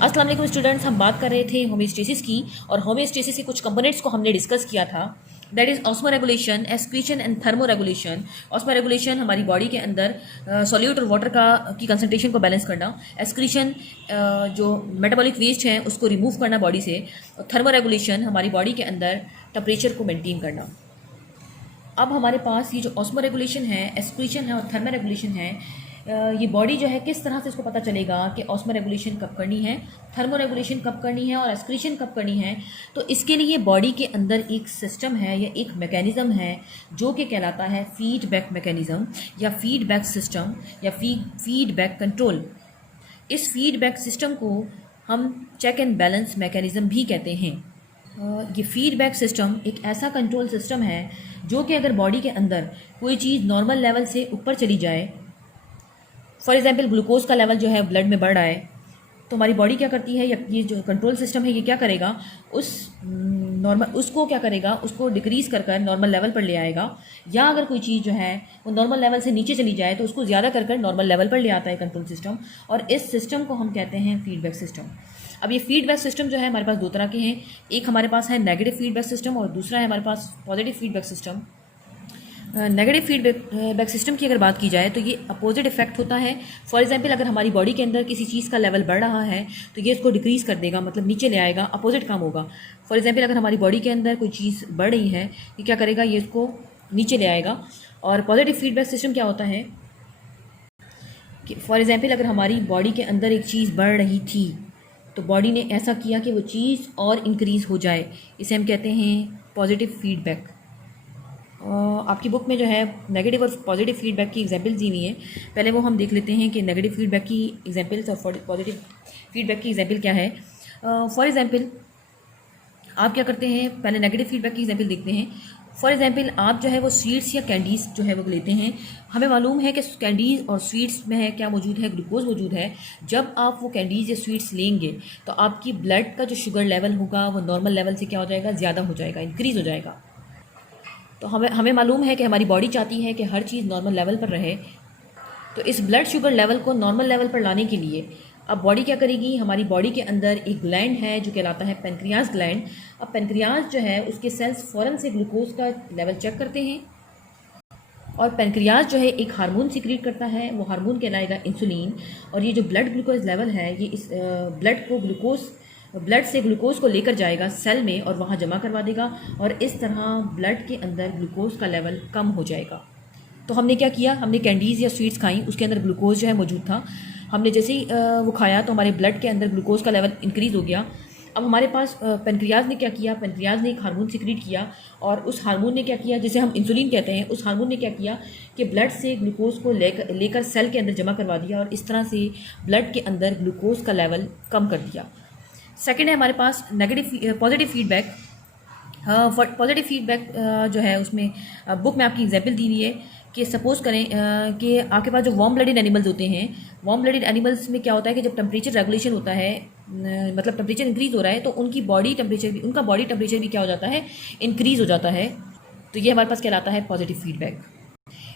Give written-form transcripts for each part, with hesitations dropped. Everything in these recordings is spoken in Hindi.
अस्सलाम वालेकुम स्टूडेंट्स, हम बात कर रहे थे होमियोस्टेसिस की और होमियोस्टेसिस के कुछ कंपोनेंट्स को हमने डिस्कस किया था। That is osmo regulation, excretion and thermo regulation. Osmo regulation हमारी बॉडी के अंदर सॉल्यूट और वाटर की कंसंट्रेशन को बैलेंस करना। एक्सक्रीशन जो मेटाबॉलिक वेस्ट हैं उसको रिमूव करना बॉडी से। और थर्मो रेगुलेशन हमारी बॉडी के अंदर टेम्परेचर को मेंटेन करना। अब हमारे पास ये जो ऑस्मो रेगुलेशन है, एक्सक्रीशन है और थर्मो रेगुलेशन है, ये बॉडी जो है किस तरह से इसको पता चलेगा कि ऑस्मो रेगुलेशन कब करनी है, थर्मो रेगुलेशन कब करनी है और एक्सक्रीशन कब करनी है। तो इसके लिए बॉडी के अंदर एक सिस्टम है या एक मैकेनिज़्म है जो कि कहलाता है फीडबैक मैकेनिज़्म या फीडबैक सिस्टम या फीडबैक कंट्रोल। इस फीडबैक सिस्टम को हम चेक एंड बैलेंस मैकेनिज़्म भी कहते हैं। ये फीडबैक सिस्टम एक ऐसा कंट्रोल सिस्टम है जो कि अगर बॉडी के अंदर कोई चीज़ नॉर्मल लेवल से ऊपर चली जाए, फॉर एग्जांपल ग्लूकोज का लेवल जो है ब्लड में बढ़ रहा है, तो हमारी बॉडी क्या करती है, या ये जो कंट्रोल सिस्टम है ये क्या करेगा, उसको क्या करेगा, उसको डिक्रीज़ कर नॉर्मल लेवल पर ले आएगा। या अगर कोई चीज़ जो है वो नॉर्मल लेवल से नीचे चली जाए तो उसको ज़्यादा कर नॉर्मल लेवल पर ले आता है कंट्रोल सिस्टम, और इस सिस्टम को हम कहते हैं फीडबैक सिस्टम। अब ये फीडबैक सिस्टम जो है हमारे पास दो तरह के हैं। एक हमारे पास है नेगेटिव फीडबैक सिस्टम और दूसरा है हमारे पास positive feedback system. Negative feedback system की अगर बात की जाए तो ये अपोजिट इफेक्ट होता है। फॉर एग्जांपल अगर हमारी बॉडी के अंदर किसी चीज़ का लेवल बढ़ रहा है तो ये इसको डिक्रीज़ कर देगा, मतलब नीचे ले आएगा, अपोजिट काम होगा। फॉर एग्जांपल अगर हमारी बॉडी के अंदर कोई चीज़ बढ़ रही है, ये क्या करेगा, ये इसको नीचे ले आएगा। और पॉजिटिव फीडबैक सिस्टम क्या होता है कि फॉर एग्जांपल अगर हमारी बॉडी के अंदर एक चीज़ बढ़ रही थी तो बॉडी ने ऐसा किया कि वो चीज़ और इंक्रीज़ हो जाए, इसे हम कहते हैं पॉजिटिव फीडबैक। आपकी बुक में जो है नेगेटिव और पॉजिटिव फीडबैक की एग्जांपल्स दी हुई हैं। पहले वो हम देख लेते हैं कि नेगेटिव फीडबैक की एग्जांपल्स और पॉजिटिव फीडबैक की एग्जांपल क्या है। फॉर एग्जांपल आप क्या करते हैं, पहले नेगेटिव फीडबैक की एग्जांपल देखते हैं। फॉर एग्जांपल आप जो है वो स्वीट्स या कैंडीज़ जो है वो लेते हैं। हमें मालूम है कि कैंडीज़ और स्वीट्स में है क्या मौजूद है, ग्लूकोज मौजूद है। जब आप वो कैंडीज़ या स्वीट्स लेंगे तो आपकी ब्लड का जो शुगर लेवल होगा वो नॉर्मल लेवल से क्या हो जाएगा, ज़्यादा हो जाएगा, इंक्रीज़ हो जाएगा। तो हमें मालूम है कि हमारी बॉडी चाहती है कि हर चीज़ नॉर्मल लेवल पर रहे। तो इस ब्लड शुगर लेवल को नॉर्मल लेवल पर लाने के लिए अब बॉडी क्या करेगी, हमारी बॉडी के अंदर एक ग्लैंड है जो कहलाता है पेनक्रियाज ग्लैंड। अब पेनक्रियाज जो है उसके सेल्स फ़ौरन से ग्लूकोज का लेवल चेक करते हैं और पेनक्रियाज जो है एक हार्मोन सिक्रीट करता है, वो हार्मोन कहलाएगा इंसुलिन। और ये जो ब्लड ग्लूकोज लेवल है ये इस ब्लड से ग्लूकोज को लेकर जाएगा सेल में और वहाँ जमा करवा देगा, और इस तरह ब्लड के अंदर ग्लूकोज का लेवल कम हो जाएगा। तो हमने क्या किया, हमने कैंडीज़ या स्वीट्स खाई, उसके अंदर ग्लूकोज जो है मौजूद था। हमने जैसे ही वो खाया तो हमारे ब्लड के अंदर ग्लूकोज का लेवल इंक्रीज़ हो गया। अब हमारे पास पेनक्रियाज ने क्या किया, पेनक्रियाज ने एक हार्मोन सिक्रीट किया, और उस हार्मोन ने क्या किया, जिसे हम इंसुलिन कहते हैं, उस हार्मोन ने क्या किया कि ब्लड से ग्लूकोज को लेकर सेल के अंदर जमा करवा दिया, और इस तरह से ब्लड के अंदर ग्लूकोज का लेवल कम कर दिया। सेकेंड है हमारे पास पॉजिटिव फीडबैक। पॉजिटिव फीडबैक जो है उसमें बुक में आपकी एग्जांपल दी हुई है कि सपोज़ करें कि आपके पास जो वार्म ब्लडेड एनिमल्स होते हैं, वार्म ब्लडेड एनिमल्स में क्या होता है कि जब टेम्परेचर रेगुलेशन होता है, मतलब टेम्परेचर इंक्रीज़ हो रहा है, तो उनका बॉडी टेम्परेचर भी क्या हो जाता है, इंक्रीज़ हो जाता है। तो ये हमारे पास कहलाता है पॉजिटिव फीडबैक।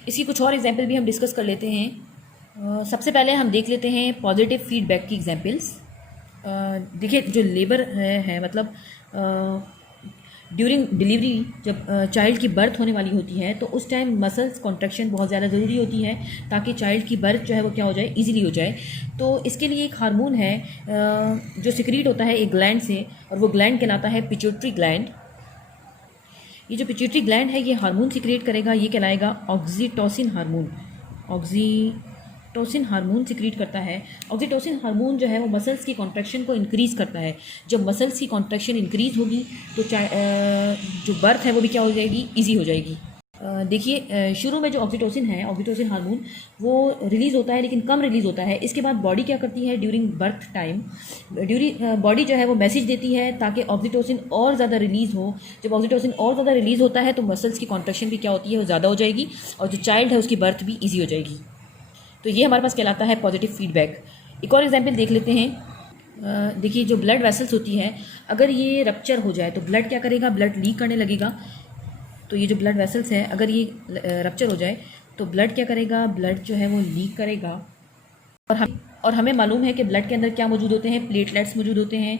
इसकी कुछ और एग्जाम्पल भी हम डिस्कस कर लेते हैं। सबसे पहले हम देख लेते हैं पॉजिटिव फीडबैक की एग्जाम्पल्स। देखिए जो लेबर है मतलब ड्यूरिंग डिलीवरी जब चाइल्ड की बर्थ होने वाली होती है तो उस टाइम मसल्स कॉन्ट्रैक्शन बहुत ज़्यादा ज़रूरी होती है ताकि चाइल्ड की बर्थ जो है वो क्या हो जाए, इजीली हो जाए। तो इसके लिए एक हार्मोन है जो सिक्रीट होता है एक ग्लैंड से, और वो ग्लैंड कहलाता है पिट्यूटरी ग्लैंड। ये जो पिट्यूटरी ग्लैंड है ये हार्मोन सिक्रिएट करेगा, ये कहलाएगा oxytocin hormone. Oxytocin hormone secrete करता है। ऑक्सीटोसिन हार्मोन जो है वो मसल्स की कॉन्ट्रैक्शन को इंक्रीज़ करता है। जब मसल्स की कॉन्ट्रैक्शन इंक्रीज़ होगी तो जो बर्थ है वो भी क्या हो जाएगी, ईजी हो जाएगी। देखिए शुरू में जो ऑक्सीटोसिन है, ऑक्सीटोसिन हार्मोन वो रिलीज़ होता है लेकिन कम रिलीज़ होता है। इसके बाद बॉडी क्या करती है, ड्यूरिंग बर्थ टाइम बॉडी जो है वो मैसेज देती है ताकि ऑक्सीटोसिन और ज़्यादा रिलीज़ हो। जब ऑक्सीटोसिन और ज़्यादा रिलीज़ होता है तो मसल्स की कॉन्ट्रैक्शन भी क्या होती है, वो ज़्यादा हो जाएगी, और जो चाइल्ड है उसकी बर्थ भी ईजी हो जाएगी। तो ये हमारे पास कहलाता है पॉजिटिव फीडबैक। एक और एग्जाम्पल देख लेते हैं। देखिए जो ब्लड वेसल्स होती है, अगर ये रप्चर हो जाए तो ब्लड क्या करेगा, ब्लड लीक करने लगेगा। तो ये जो ब्लड वेसल्स है अगर ये रप्चर हो जाए तो ब्लड क्या करेगा, ब्लड जो है वो लीक करेगा। और हमें मालूम है कि ब्लड के अंदर क्या मौजूद होते हैं, प्लेटलेट्स मौजूद होते हैं।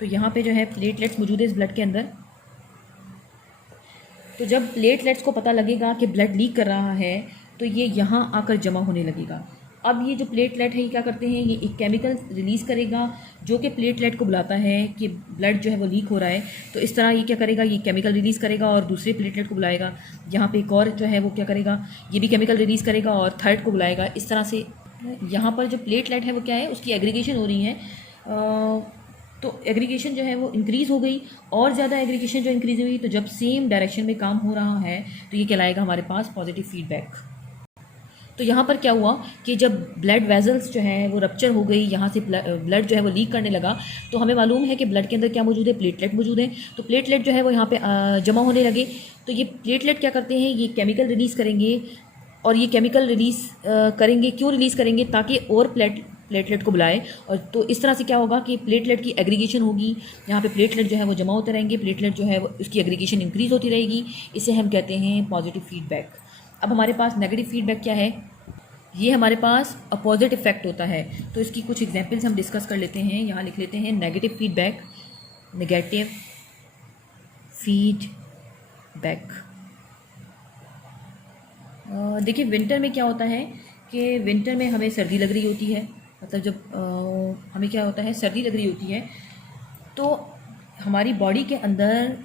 तो यहाँ पे जो है प्लेटलेट्स मौजूद है इस ब्लड के अंदर। तो जब प्लेटलेट्स को पता लगेगा कि ब्लड लीक कर रहा है तो ये यहाँ आकर जमा होने लगेगा। अब ये जो प्लेटलेट है ये क्या करते हैं, ये एक केमिकल रिलीज़ करेगा जो कि प्लेटलेट को बुलाता है कि ब्लड जो है वो लीक हो रहा है। तो इस तरह ये क्या करेगा, ये केमिकल रिलीज़ करेगा और दूसरे प्लेटलेट को बुलाएगा। यहाँ पे एक और जो है वो क्या करेगा, ये भी केमिकल रिलीज़ करेगा और थर्ड को बुलाएगा। इस तरह से यहाँ पर जो प्लेटलेट है वो क्या है, उसकी एग्रीगेशन हो रही है। तो एग्रीगेशन जो है वो इंक्रीज़ हो गई और ज़्यादा एग्रीगेशन जो इंक्रीज़ हुई, तो जब सेम डायरेक्शन में काम हो रहा है तो ये कहलाएगा हमारे पास पॉजिटिव फीडबैक। तो यहाँ पर क्या हुआ कि जब ब्लड वेजल्स जो हैं वो रप्चर हो गई, यहाँ से ब्लड जो है वो लीक करने लगा। तो हमें मालूम है कि ब्लड के अंदर क्या मौजूद है, प्लेटलेट मौजूद है। तो प्लेटलेट जो है वो यहाँ पे जमा होने लगे। तो ये प्लेटलेट क्या करते हैं, ये केमिकल रिलीज़ करेंगे और ये केमिकल रिलीज़ करेंगे, क्यों रिलीज़ करेंगे, ताकि और प्लेटलेट को बुलाए। और तो इस तरह से क्या होगा कि प्लेटलेट की एग्रीगेशन होगी, यहाँ पे प्लेटलेट जो है वो जमा होते रहेंगे, प्लेटलेट जो है वो उसकी एग्रीगेशन इंक्रीज़ होती रहेगी। इसे हम कहते हैं पॉजिटिव फीडबैक। अब हमारे पास नेगेटिव फीडबैक क्या है, ये हमारे पास अपोजिट इफेक्ट होता है। तो इसकी कुछ एग्जांपल्स हम डिस्कस कर लेते हैं। यहाँ लिख लेते हैं नेगेटिव फीडबैक, नेगेटिव फीडबैक। देखिए विंटर में क्या होता है कि विंटर में हमें सर्दी लग रही होती है, मतलब जब हमें क्या होता है, सर्दी लग रही होती है, तो हमारी बॉडी के अंदर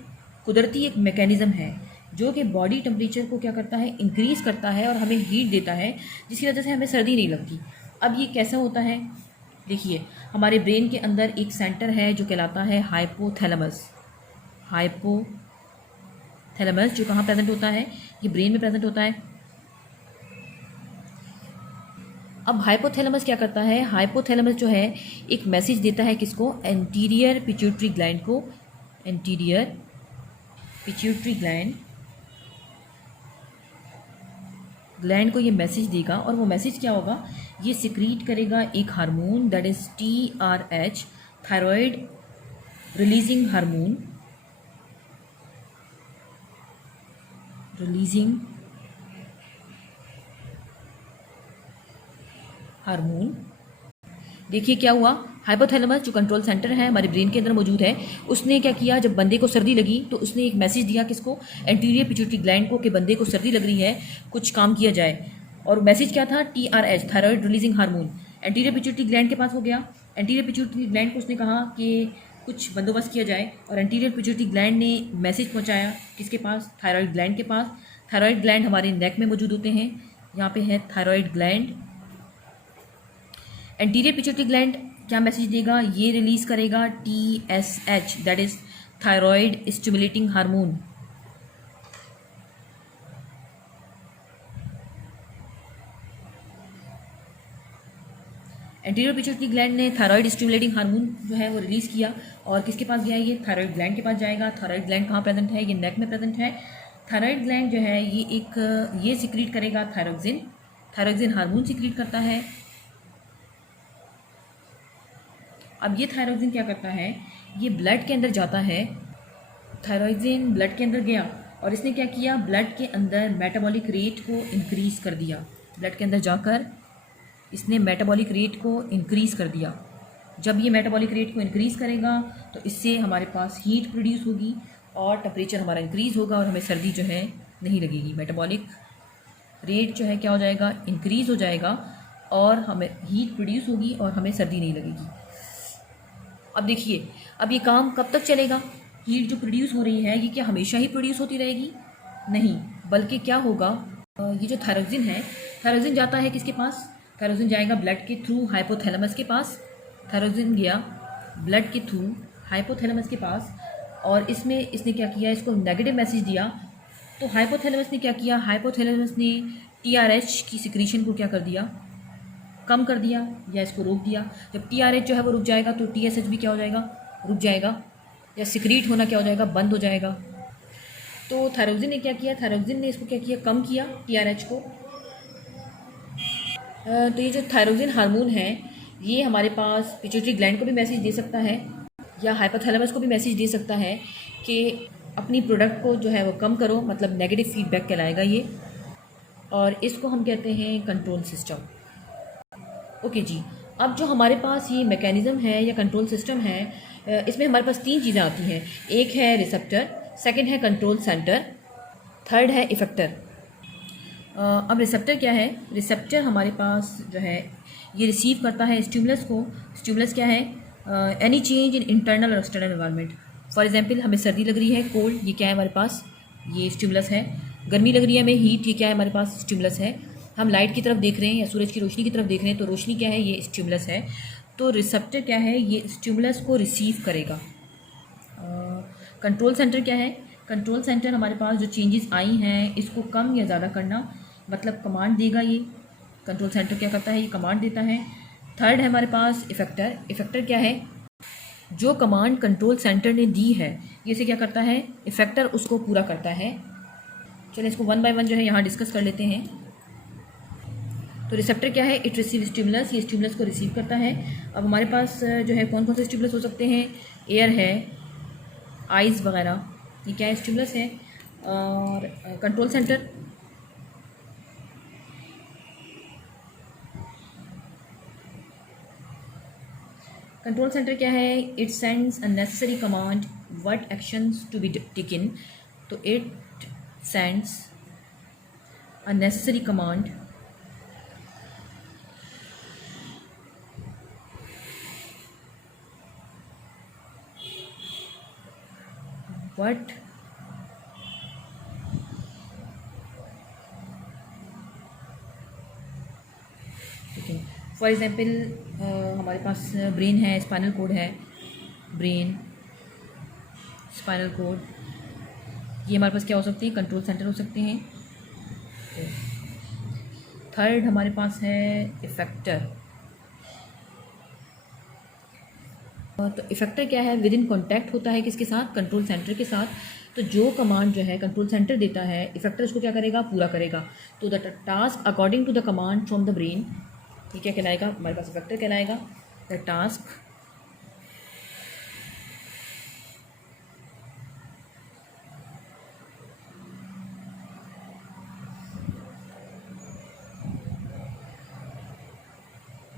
कुदरती एक मैकेनिज़्म है जो कि बॉडी टेम्परेचर को क्या करता है, इंक्रीज़ करता है और हमें हीट देता है, जिसकी वजह से हमें सर्दी नहीं लगती। अब ये कैसा होता है, देखिए हमारे ब्रेन के अंदर एक सेंटर है जो कहलाता है हाइपोथैलेमस। हाइपोथैलेमस जो कहाँ प्रेजेंट होता है, ये ब्रेन में प्रेजेंट होता है। अब हाइपोथैलेमस क्या करता है, हाइपोथैलेमस जो है एक मैसेज देता है किसको, एंटीरियर पिट्यूटरी ग्लैंड को। एंटीरियर पिट्यूटरी ग्लैंड को ये मैसेज देगा और वो मैसेज क्या होगा, ये सिक्रीट करेगा एक hormone, that is TRH, thyroid releasing hormone. देखिए क्या हुआ, हाइपोथैलेमस जो कंट्रोल सेंटर है हमारे ब्रेन के अंदर मौजूद है, उसने क्या किया, जब बंदे को सर्दी लगी तो उसने एक मैसेज दिया किसको, एंटीरियर पिट्यूटरी ग्लैंड को, कि बंदे को सर्दी लग रही है, कुछ काम किया जाए। और मैसेज क्या था, TRH, thyroid releasing hormone, anterior pituitary gland के पास हो गया। एंटीरियर पिट्यूटरी ग्लैंड को उसने कहा कि कुछ बंदोबस्त किया जाए और एंटीरियर पिट्यूटरी ग्लैंड ने मैसेज पहुँचाया किसके पास, थायराइड ग्लैंड के पास। थायराइड ग्लैंड हमारे नेक में मौजूद होते हैं, यहाँ पे है thyroid gland. Anterior pituitary gland क्या मैसेज देगा, ये रिलीज़ करेगा TSH, that is thyroid stimulating hormone. Anterior pituitary gland ने थायराइड स्टिमुलेटिंग हार्मोन जो है वो रिलीज़ किया और किसके पास गया, ये थायराइड ग्लैंड के पास जाएगा। थायराइड ग्लैंड कहाँ प्रेजेंट है, ये नेक में प्रेजेंट है। थायराइड ग्लैंड जो है ये सिक्रीट करेगा थायरोक्सिन हार्मोन सिक्रीट करता है। अब ये थायरोक्सिन क्या करता है, ये ब्लड के अंदर जाता है। थायरोक्सिन ब्लड के अंदर गया और इसने क्या किया, ब्लड के अंदर मेटाबॉलिक रेट को इंक्रीज़ कर दिया। ब्लड के अंदर जाकर इसने मेटाबॉलिक रेट को इंक्रीज़ कर दिया। जब ये मेटाबॉलिक रेट को इंक्रीज़ करेगा तो इससे हमारे पास हीट प्रोड्यूस होगी और टेम्परेचर हमारा इंक्रीज़ होगा और हमें सर्दी जो है नहीं लगेगी। मेटाबॉलिक रेट जो है क्या हो जाएगा, इंक्रीज़ हो जाएगा और हमें हीट प्रोड्यूस होगी और हमें सर्दी नहीं लगेगी। अब देखिए, अब ये काम कब तक चलेगा, हीट जो प्रोड्यूस हो रही है ये क्या हमेशा ही प्रोड्यूस होती रहेगी, नहीं, बल्कि क्या होगा, ये जो थायरोक्सिन है, थायरोक्सिन जाता है किसके पास, थायरोक्सिन जाएगा ब्लड के थ्रू हाइपोथैलेमस के पास। थायरोक्सिन गया ब्लड के थ्रू हाइपोथैलेमस के पास और इसने क्या किया, इसको नेगेटिव मैसेज दिया। तो हाइपोथैलेमस ने क्या किया, हाइपोथैलेमस ने TRH की सिक्रीशन को क्या कर दिया, कम कर दिया या इसको रोक दिया। जब TRH जो है वो रुक जाएगा तो TSH भी क्या हो जाएगा, रुक जाएगा, या सिक्रीट होना क्या हो जाएगा, बंद हो जाएगा। तो थायरोक्सिन ने क्या किया, थायरोक्सिन ने इसको क्या किया, कम किया TRH को। तो ये जो थायरोक्सिन हार्मोन है ये हमारे पास पिट्यूटरी ग्लैंड को भी मैसेज दे सकता है या हाइपोथैलेमस को भी मैसेज दे सकता है कि अपनी प्रोडक्ट को जो है वो कम करो, मतलब नेगेटिव फीडबैक कहलाएगा ये। और इसको हम कहते हैं कंट्रोल सिस्टम। ओके जी, अब जो हमारे पास ये मैकेनिज़्म है या कंट्रोल सिस्टम है, इसमें हमारे पास तीन चीज़ें आती हैं। एक है रिसेप्टर, सेकंड है कंट्रोल सेंटर, थर्ड है इफेक्टर। अब रिसेप्टर क्या है? रिसेप्टर हमारे पास जो है ये रिसीव करता है स्टिमुलस को। स्टिमुलस क्या है? एनी चेंज इन इंटरनल और एक्सटर्नल एनवायरनमेंट। फॉर एग्जांपल हमें सर्दी लग रही है, कोल्ड, ये क्या है हमारे पास? ये स्टिमुलस है। गर्मी लग रही है हमें, हीट, ये क्या है हमारे पास? स्टिमुलस है। हम लाइट की तरफ देख रहे हैं या सूरज की रोशनी की तरफ देख रहे हैं, तो रोशनी क्या है? ये स्टिमुलस है। तो रिसेप्टर क्या है? ये स्टिमुलस को रिसीव करेगा। कंट्रोल सेंटर क्या है? कंट्रोल सेंटर हमारे पास जो चेंजेस आई हैं इसको कम या ज़्यादा करना, मतलब कमांड देगा ये। कंट्रोल सेंटर क्या करता है? ये कमांड देता है। थर्ड है हमारे पास इफेक्टर। इफेक्टर क्या है? जो कमांड कंट्रोल सेंटर ने दी है ये से क्या करता है? इफेक्टर उसको पूरा करता है। चलिए इसको वन बाय वन जो है यहाँ डिस्कस कर लेते हैं। तो रिसेप्टर क्या है? इट रिसीव स्टिमुलस, ये स्टिमुलस को रिसीव करता है। अब हमारे पास जो है कौन कौन से स्टिमुलस हो सकते हैं? एयर है, आइज़ वगैरह, ये क्या है? स्टिमुलस है। और कंट्रोल सेंटर, कंट्रोल सेंटर क्या है? It sends a necessary command what actions to be taken. तो it sends a necessary command what for example हमारे पास ब्रेन है, स्पाइनल कोड है, ब्रेन, स्पाइनल कोड, ये हमारे पास क्या हो सकती है? कंट्रोल सेंटर हो सकते हैं। थर्ड हमारे पास है इफेक्टर। तो इफेक्टर क्या है? विद इन कॉन्टैक्ट होता है किसके साथ? कंट्रोल सेंटर के साथ। तो जो कमांड जो है कंट्रोल सेंटर देता है, इफेक्टर उसको क्या करेगा? पूरा करेगा। तो the task according to the command from the brain, ये क्या कहलाएगा? हमारे पास इफेक्टर कहलाएगा। The task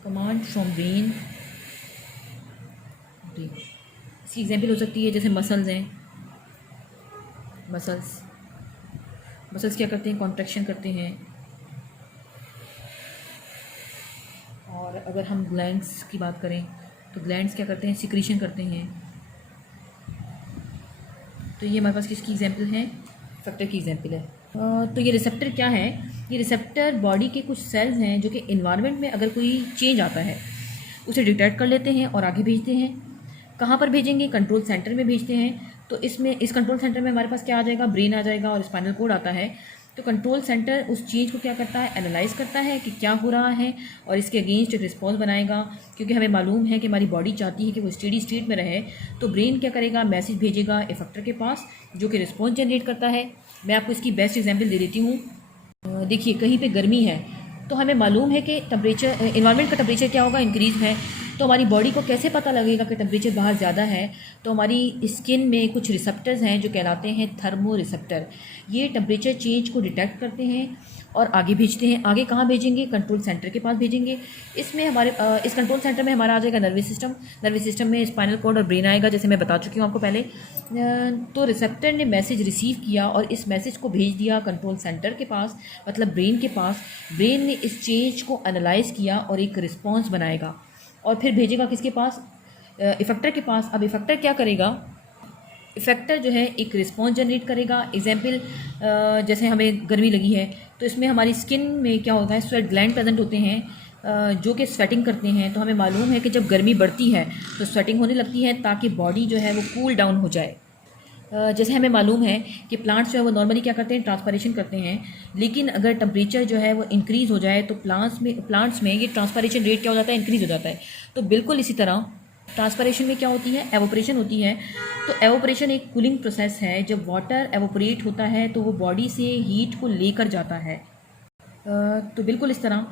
command from brain. इसकी एग्जाम्पल हो सकती है जैसे मसल्स हैं, मसल्स क्या करते हैं? कॉन्ट्रैक्शन करते हैं। और अगर हम ग्लैंड्स की बात करें तो ग्लैंड्स क्या करते हैं? सिक्रीशन करते हैं। तो ये हमारे पास किसकी एग्जाम्पल है? इफेक्टर की एग्जाम्पल है। तो ये रिसेप्टर क्या है? ये रिसेप्टर बॉडी के कुछ सेल्स हैं जो कि इन्वायरमेंट में अगर कोई चेंज आता है उसे डिटेक्ट कर लेते हैं और आगे भेजते हैं। कहाँ पर भेजेंगे? कंट्रोल सेंटर में भेजते हैं। तो इसमें इस कंट्रोल सेंटर में हमारे पास क्या आ जाएगा? ब्रेन आ जाएगा और स्पाइनल कोड आता है। तो कंट्रोल सेंटर उस चीज़ को क्या करता है? एनालाइज करता है कि क्या हो रहा है और इसके अगेंस्ट एक रिस्पॉन्स बनाएगा। क्योंकि हमें मालूम है कि हमारी बॉडी चाहती है कि वो स्टेडी स्टेट में रहे, तो ब्रेन क्या करेगा? मैसेज भेजेगा इफेक्टर के पास जो कि रिस्पॉन्स जनरेट करता है। मैं आपको इसकी बेस्ट एग्जाम्पल दे देती हूँ। देखिए कहीं पे गर्मी है तो हमें मालूम है कि टेम्परेचर, इन्वायरमेंट का टेम्परेचर क्या होगा? इंक्रीज़ है। तो हमारी बॉडी को कैसे पता लगेगा कि टेम्परेचर बाहर ज़्यादा है? तो हमारी स्किन में कुछ रिसेप्टर्स हैं जो कहलाते हैं थर्मो रिसेप्टर। ये टेम्परेचर चेंज को डिटेक्ट करते हैं और आगे भेजते हैं। आगे कहाँ भेजेंगे? कंट्रोल सेंटर के पास भेजेंगे। इसमें हमारे इस कंट्रोल सेंटर में हमारा आ जाएगा नर्वस सिस्टम। नर्वस सिस्टम में स्पाइनल कॉर्ड और ब्रेन आएगा, जैसे मैं बता चुकी हूँ आपको पहले। तो रिसेप्टर ने मैसेज रिसीव किया और इस मैसेज को भेज दिया कंट्रोल सेंटर के पास, मतलब ब्रेन के पास। ब्रेन ने इस चेंज को एनालाइज किया और एक रिस्पॉन्स बनाएगा और फिर भेजेगा किसके पास? इफेक्टर के पास। अब इफेक्टर क्या करेगा? इफेक्टर जो है एक रिस्पॉन्स जनरेट करेगा। एग्जाम्पल जैसे हमें गर्मी लगी है तो इसमें हमारी स्किन में क्या होता है? स्वेट ग्लैंड प्रेजेंट होते हैं जो कि स्वेटिंग करते हैं। तो हमें मालूम है कि जब गर्मी बढ़ती है तो स्वेटिंग होने लगती है ताकि बॉडी जो है वो कूल डाउन हो जाए। जैसे हमें मालूम है कि प्लांट्स जो है वो नॉर्मली क्या करते हैं? ट्रांसपायरेशन करते हैं। लेकिन अगर टेम्परेचर जो है वो इंक्रीज़ हो जाए तो प्लांट्स में ये ट्रांसपायरेशन रेट क्या हो जाता है? इंक्रीज़ हो जाता है। तो बिल्कुल इसी तरह ट्रांसपायरेशन में क्या होती है? एवोपरेशन होती है। तो एवोपरेशन एक कूलिंग प्रोसेस है। जब वाटर एवोपरेट होता है तो वो बॉडी से हीट को लेकर जाता है। तो बिल्कुल इस तरह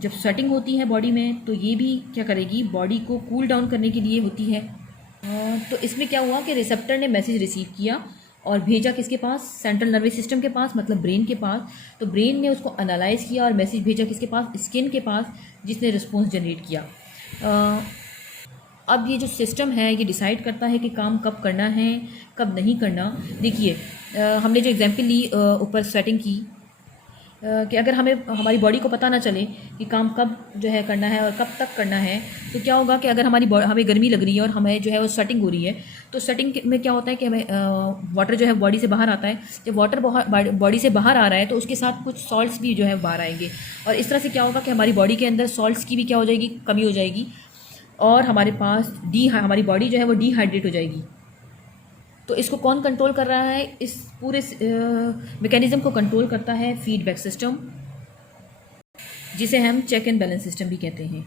जब स्वेटिंग होती है बॉडी में तो ये भी क्या करेगी? बॉडी को कूल डाउन करने के लिए होती है। तो इसमें क्या हुआ कि रिसेप्टर ने मैसेज रिसीव किया और भेजा किसके पास, सेंट्रल नर्वस सिस्टम के पास, मतलब ब्रेन के पास। तो ब्रेन ने उसको एनालाइज किया और मैसेज भेजा किसके पास, स्किन के पास, जिसने रिस्पॉन्स जनरेट किया। अब ये जो सिस्टम है ये डिसाइड करता है कि काम कब करना है, कब नहीं करना। देखिए हमने जो एग्जांपल ली ऊपर स्वेटिंग की, कि अगर हमें हमारी बॉडी को पता ना चले कि काम कब जो है करना है और कब तक करना है, तो क्या होगा कि अगर हमें गर्मी लग रही है और हमें जो है वो स्वेटिंग हो रही है, तो स्वेटिंग में क्या होता है कि हमें वाटर जो है बॉडी से बाहर आता है। जब वाटर बॉडी से बाहर आ रहा है तो उसके साथ कुछ सॉल्ट्स भी जो है बाहर आएंगे, और इस तरह से क्या होगा कि हमारी बॉडी के अंदर सॉल्ट्स की भी क्या हो जाएगी, कमी हो जाएगी, और हमारे पास हमारी बॉडी जो है वो डिहाइड्रेट हो जाएगी। तो इसको कौन कंट्रोल कर रहा है, इस पूरे मैकेनिज्म को कंट्रोल करता है फीडबैक सिस्टम, जिसे हम चेक एंड बैलेंस सिस्टम भी कहते हैं।